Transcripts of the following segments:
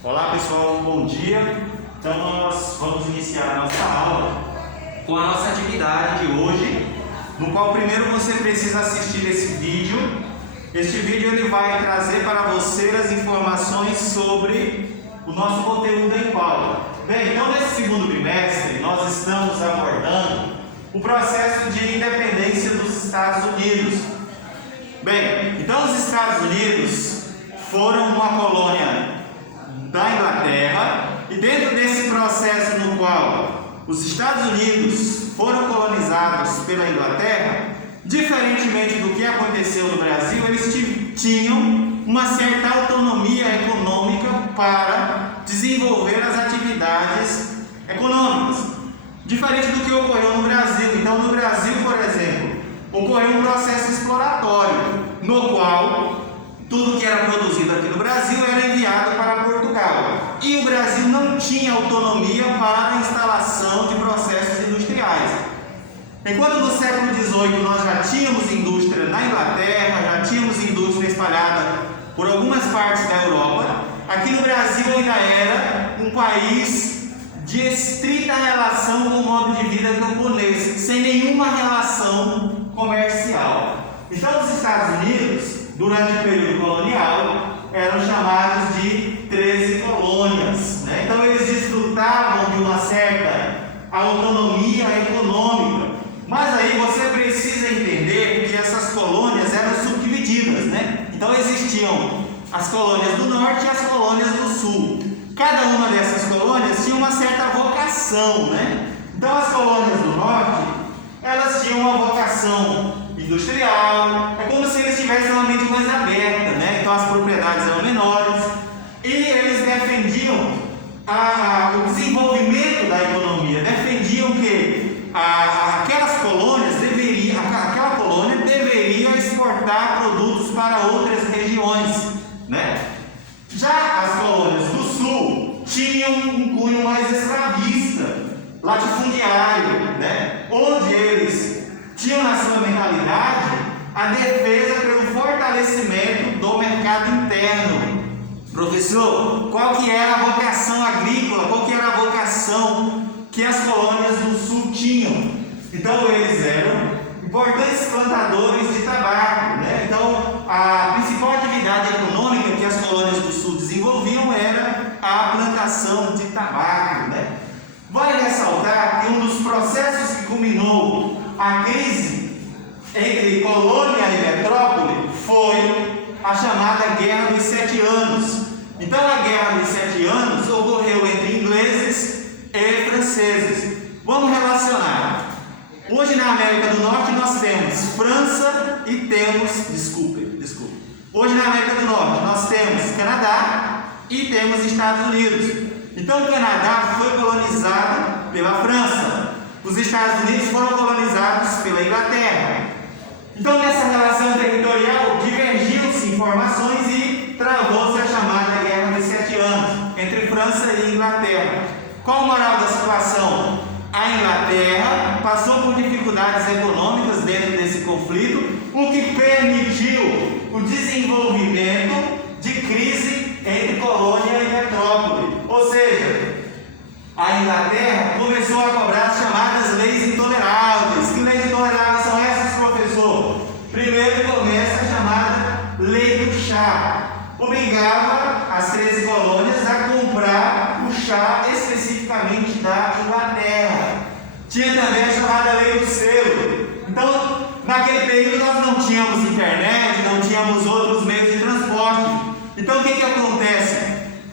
Olá pessoal, bom dia. Então nós vamos iniciar a nossa aula com a nossa atividade de hoje, no qual primeiro você precisa assistir esse vídeo. Este vídeo ele vai trazer para você as informações sobre o nosso conteúdo em pauta. Bem, então nesse segundo bimestre nós estamos abordando o processo de independência dos Estados Unidos. Bem, então os Estados Unidos foram uma colônia da Inglaterra, e dentro desse processo no qual os Estados Unidos foram colonizados pela Inglaterra, diferentemente do que aconteceu no Brasil, eles tinham uma certa autonomia econômica para desenvolver as atividades econômicas, diferente do que ocorreu no Brasil. Então, no Brasil, por exemplo, ocorreu um processo exploratório, no qual tudo que era produzido aqui no Brasil era enviado para Portugal. E o Brasil não tinha autonomia para a instalação de processos industriais. Enquanto no século XVIII nós já tínhamos indústria na Inglaterra, já tínhamos indústria espalhada por algumas partes da Europa, aqui no Brasil ainda era um país de estrita relação com o modo de vida camponês, sem nenhuma relação comercial. Então os Estados Unidos, durante o período colonial, eram chamados de 13 colônias, né? Então eles desfrutavam de uma certa autonomia econômica. Mas aí você precisa entender que essas colônias eram subdivididas, né? Então existiam as colônias do norte e as colônias do sul. Cada uma dessas colônias tinha uma certa vocação, né? Então as colônias do norte, elas tinham uma vocação industrial, é como se eles tivessem uma mente mais aberta, né? Então as propriedades eram menores e eles defendiam o desenvolvimento da economia, defendiam que aquela colônia deveria exportar produtos para outras regiões, né? Já as colônias do sul tinham um cunho mais escravista, latifundiário, né? Onde eles tinham na sua mentalidade a defesa pelo fortalecimento do mercado interno. Professor, qual que era a vocação agrícola? Qual que era a vocação que as colônias do sul tinham? Então eles eram importantes plantadores de tabaco, né? Então a principal atividade econômica que as colônias do sul desenvolviam era a plantação de tabaco, né? Vale ressaltar que um dos processos que culminou a crise entre colônia e metrópole foi a chamada Guerra dos 7 Anos. Então a Guerra dos 7 Anos ocorreu entre ingleses e franceses. Vamos relacionar. Hoje na América do Norte nós temos França e temos, Hoje na América do Norte nós temos Canadá e temos Estados Unidos. Então o Canadá foi colonizado pela França. Os Estados Unidos foram colonizados pela Inglaterra. Então nessa relação territorial divergiam-se informações e travou-se a chamada Guerra dos 7 Anos entre França e Inglaterra. Qual o moral da situação? A Inglaterra passou por dificuldades econômicas dentro desse conflito, o que permitiu o desenvolvimento de crise entre colônia e metrópole. Ou seja, a Inglaterra começou a cobrar as chamadas leis intoleráveis. Que leis intoleráveis são essas, professor? Primeiro começa a chamada Lei do Chá. Obrigava as 13 colônias a comprar o chá especificamente da Inglaterra. Tinha também a chamada Lei do Selo. Então, naquele período nós não tínhamos internet, não tínhamos outros meios de transporte. Então, o que acontece?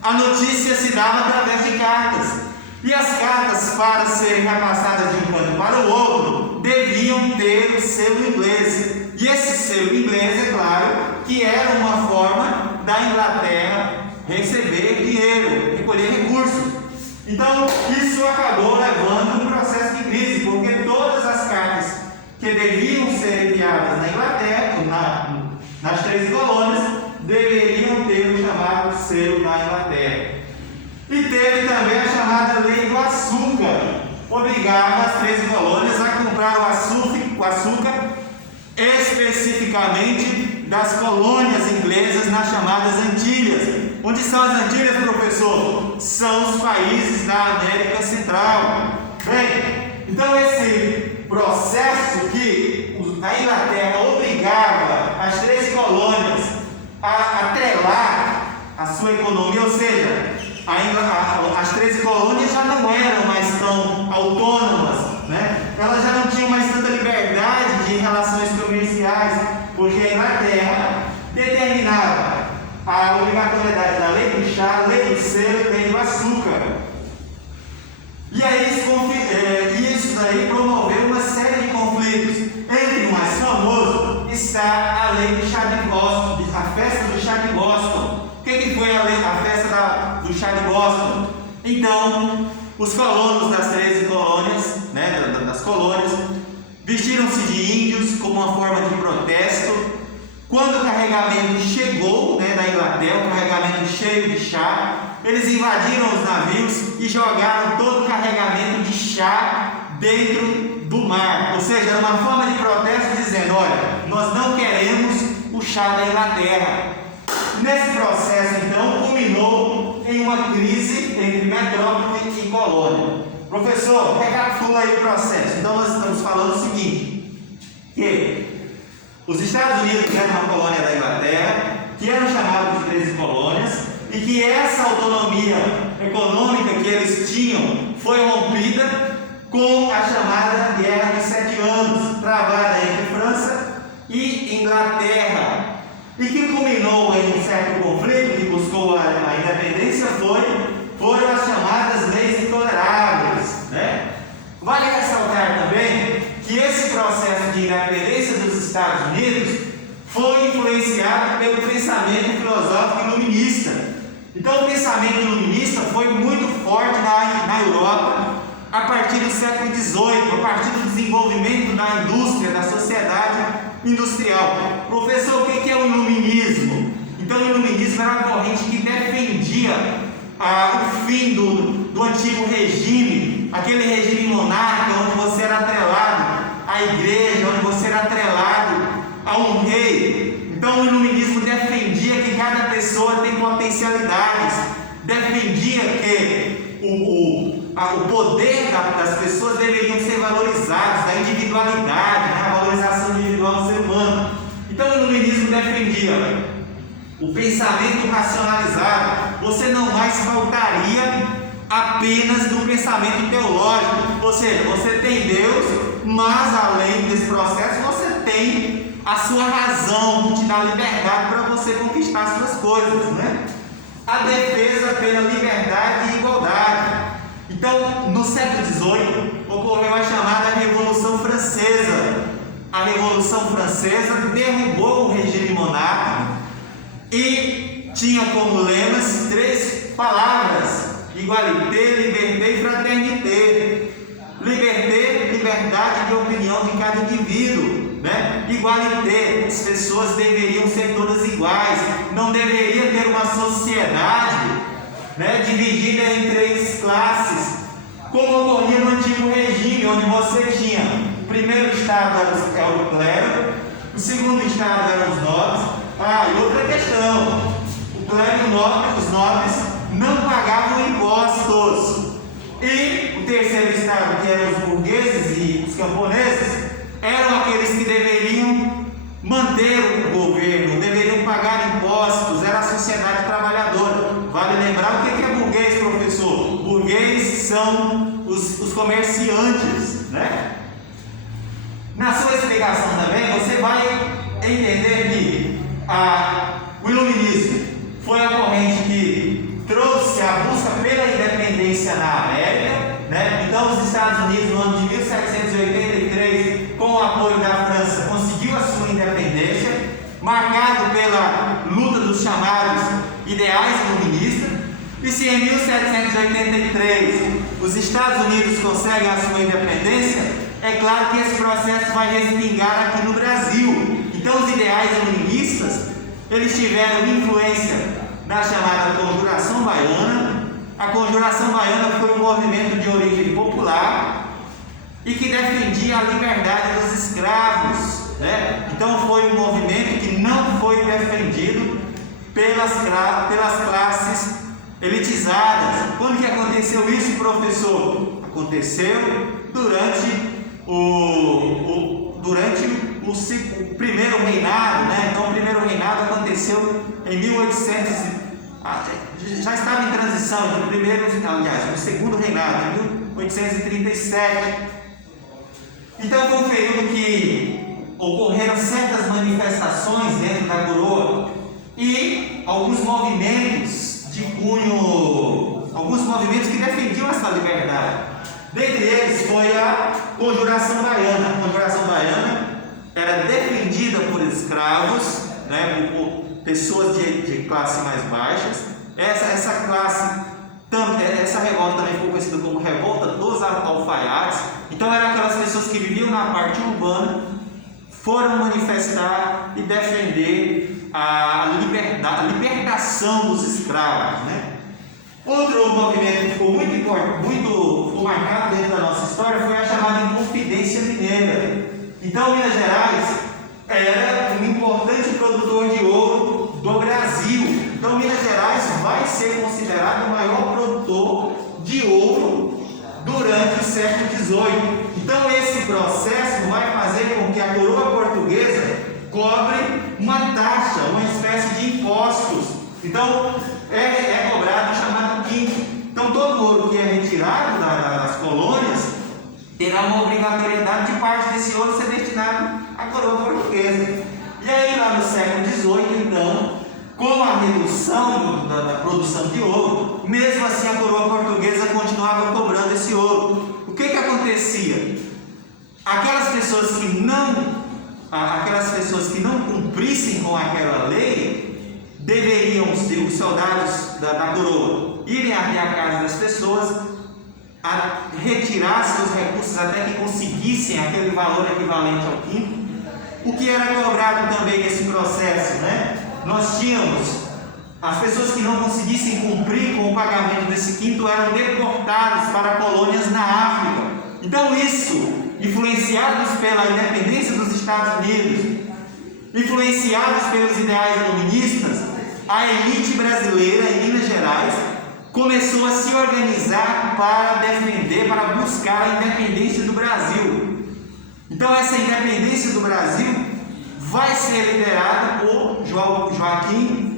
A notícia se dava através de cartas. E as cartas, para serem repassadas de um canto para o outro, deviam ter o selo inglês. E esse selo inglês, é claro, que era uma forma da Inglaterra receber dinheiro, recolher recursos. Então, isso acabou levando um processo de crise, porque todas as cartas que deviam ser enviadas na Inglaterra, nas 13 colônias, deveriam ter o chamado selo da Inglaterra. E teve também a chamada Lei do Açúcar, obrigava as 13 colônias a comprar o açúcar especificamente das colônias inglesas nas chamadas Antilhas. Onde são as Antilhas, professor? São os países da América Central. Bem, então esse processo que a Inglaterra obrigava as 13 colônias a atrelar a sua economia, ou seja, as 13 colônias já não eram mais tão autônomas, né? Elas já não tinham mais tanta liberdade de relações comerciais, porque a Inglaterra determinava a obrigatoriedade da lei do chá, lei do selo e lei do açúcar. E aí isso daí promoveu uma série de conflitos. Entre o mais famoso está a lei do chá de Boston, a festa do chá de Boston. O que foi a festa do chá de Boston? Então, os colonos das 13 colônias, né, das colônias, vestiram-se de índios como uma forma de protesto. Quando o carregamento chegou, né, da Inglaterra, o carregamento cheio de chá, eles invadiram os navios e jogaram todo o carregamento de chá dentro do mar. Ou seja, era uma forma de protesto dizendo: olha, nós não queremos o chá da Inglaterra. Nesse processo, então, culminou em uma crise entre metrópole e colônia. Professor, recapitula aí o processo. Então, nós estamos falando o seguinte, que os Estados Unidos eram uma colônia da Inglaterra, que eram chamados de 13 colônias, e que essa autonomia econômica que eles tinham foi rompida com a chamada Guerra dos 7 Anos, travada entre França e Inglaterra, e que culminou em um certo conflito que buscou a independência, foram as chamadas leis intoleráveis, né? Vale ressaltar também que esse processo de independência dos Estados Unidos foi influenciado pelo pensamento filosófico iluminista. Então, o pensamento iluminista foi muito forte na Europa a partir do século XVIII, a partir do desenvolvimento da indústria, da sociedade industrial. Professor, o que é o iluminismo? Então, o iluminismo era uma corrente que defendia o fim do antigo regime, aquele regime monárquico onde você era atrelado à igreja, onde você era atrelado a um rei. Então, o iluminismo defendia que cada pessoa tem potencialidades, defendia que o poder das pessoas deveriam ser valorizados, da individualidade, né? A valorização individual do ser humano. Então, o iluminismo defendia o pensamento racionalizado. Você não mais faltaria apenas do pensamento teológico, ou seja, você tem Deus, mas além desse processo você tem a sua razão que te dá liberdade para você conquistar as suas coisas, né? A defesa pela liberdade e igualdade. Então, no século XVIII ocorreu a chamada Revolução Francesa. A Revolução Francesa derrubou o regime monárquico e tinha como lemas 3 palavras: igualité, liberté e fraternité. Liberté, liberdade de opinião de cada indivíduo, né? Igualité, as pessoas deveriam ser todas iguais, não deveria ter uma sociedade, né, dividida em 3 classes, como ocorria no antigo regime, onde você tinha o primeiro estado era o clero, o segundo estado eram os nobres. E outra questão: o clero e os nobres não pagavam impostos. E o terceiro estado, que eram os burgueses e os camponeses, eram aqueles que deveriam manter o governo, deveriam pagar impostos, era a sociedade trabalhadora. Vale lembrar o que é burguês, professor? Burguês são os comerciantes, né? Na sua explicação também, você vai entender que o iluminismo foi a corrente que trouxe a busca pela independência na América, né? Então, os Estados Unidos, no ano de 1783, com o apoio da França, conseguiu a sua independência, marcado pela luta dos chamados ideais iluministas. E se em 1783 os Estados Unidos conseguem a sua independência, é claro que esse processo vai respingar aqui no Brasil. Então, os ideais iluministas, eles tiveram influência na chamada Conjuração Baiana. A Conjuração Baiana foi um movimento de origem popular e que defendia a liberdade dos escravos, né? Então foi um movimento que não foi defendido pelas classes elitizadas. Quando que aconteceu isso, professor? Aconteceu durante o primeiro reinado, né? Então o primeiro reinado aconteceu em 1800, já estava em transição entre o segundo reinado, em 1837. Então foi um período que ocorreram certas manifestações dentro da coroa e alguns movimentos que defendiam essa liberdade. Dentre eles foi a Conjuração Baiana. A Conjuração Baiana era defendida por escravos, né, por pessoas de classe mais baixas. Essa revolta também foi conhecida como Revolta dos Alfaiates. Então eram aquelas pessoas que viviam na parte urbana, foram manifestar e defender a libertação dos escravos, né? Outro movimento que ficou muito marcado dentro da nossa história foi a chamada Inconfidência Mineira. Então, Minas Gerais era um importante produtor de ouro do Brasil. Então, Minas Gerais vai ser considerado o maior produtor de ouro durante o século XVIII. Então, esse processo vai fazer com que a coroa portuguesa cobre uma taxa, uma espécie de impostos. Então, é cobrado o chamado quinto. Então, todo o ouro que é retirado das colônias terá uma obrigatoriedade de parte desse ouro ser destinado à coroa portuguesa. E aí, lá no século XVIII, então, com a redução da produção de ouro, mesmo assim a coroa portuguesa continuava cobrando esse ouro. O que acontecia? Aquelas pessoas que não cumprissem com aquela lei, deveriam os soldados da coroa irem até a casa das pessoas, a retirar seus recursos até que conseguissem aquele valor equivalente ao quinto. O que era cobrado também nesse processo, né? Nós tínhamos as pessoas que não conseguissem cumprir com o pagamento desse quinto eram deportadas para colônias na África. Então isso, influenciados pela independência dos Estados Unidos, influenciados pelos ideais iluministas, a elite brasileira em Minas Gerais começou a se organizar para defender, para buscar a independência do Brasil. Então essa independência do Brasil vai ser liderada por Joaquim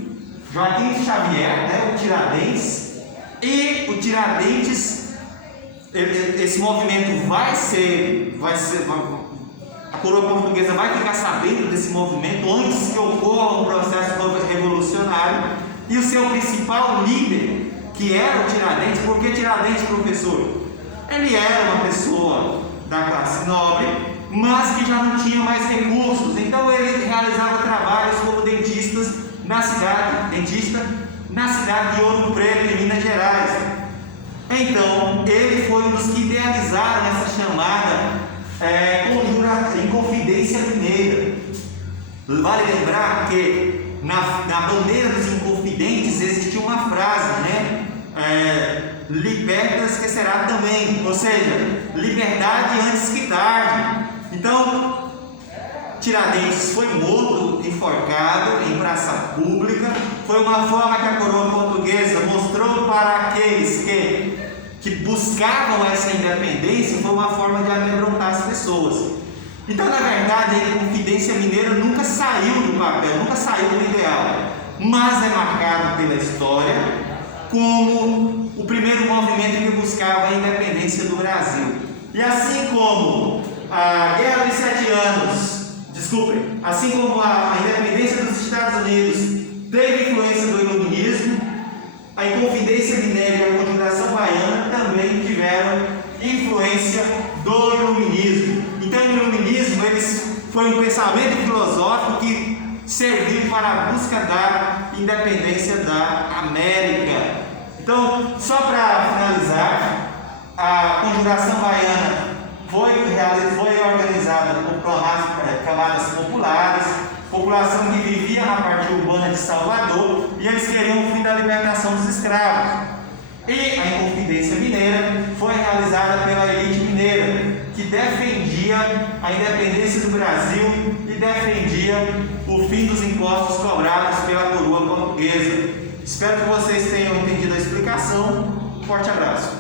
Xavier, né, o Tiradentes, e o Tiradentes, esse movimento a coroa portuguesa vai ficar sabendo desse movimento antes que ocorra um processo revolucionário, e o seu principal líder, que era o Tiradentes. Por que Tiradentes, professor? Ele era uma pessoa da classe nobre, mas que já não tinha mais recursos, então ele realizava trabalhos como dentista na cidade de Ouro Preto, em Minas Gerais. Então, ele foi um dos que idealizaram essa chamada Inconfidência Mineira. Vale lembrar que na bandeira dos Inconfidentes existia uma frase, né? Liberta esquecerá também, ou seja, liberdade antes que tarde. Então, Tiradentes foi morto, enforcado em praça pública. Foi uma forma que a coroa portuguesa mostrou para aqueles que buscavam essa independência, foi uma forma de amedrontar as pessoas. Então, na verdade, a Inconfidência Mineira nunca saiu do papel, nunca saiu do ideal, mas é marcado pela história como o primeiro movimento que buscava a independência do Brasil. E assim como a Guerra dos 7 Anos, assim como a independência dos Estados Unidos teve influência do iluminismo, a Inconfidência Mineira e a Conjuração Baiana também tiveram influência do iluminismo. Então, o iluminismo foi um pensamento filosófico que serviu para a busca da independência da América. Então, só para finalizar, a Conjuração Baiana foi organizada por camadas populares, população que vivia na parte urbana de Salvador, e eles queriam o fim da libertação dos escravos. E a Inconfidência Mineira foi realizada pela elite mineira, que defendia a independência do Brasil e defendia o fim fim dos impostos cobrados pela coroa portuguesa. Espero que vocês tenham entendido a explicação. Forte abraço.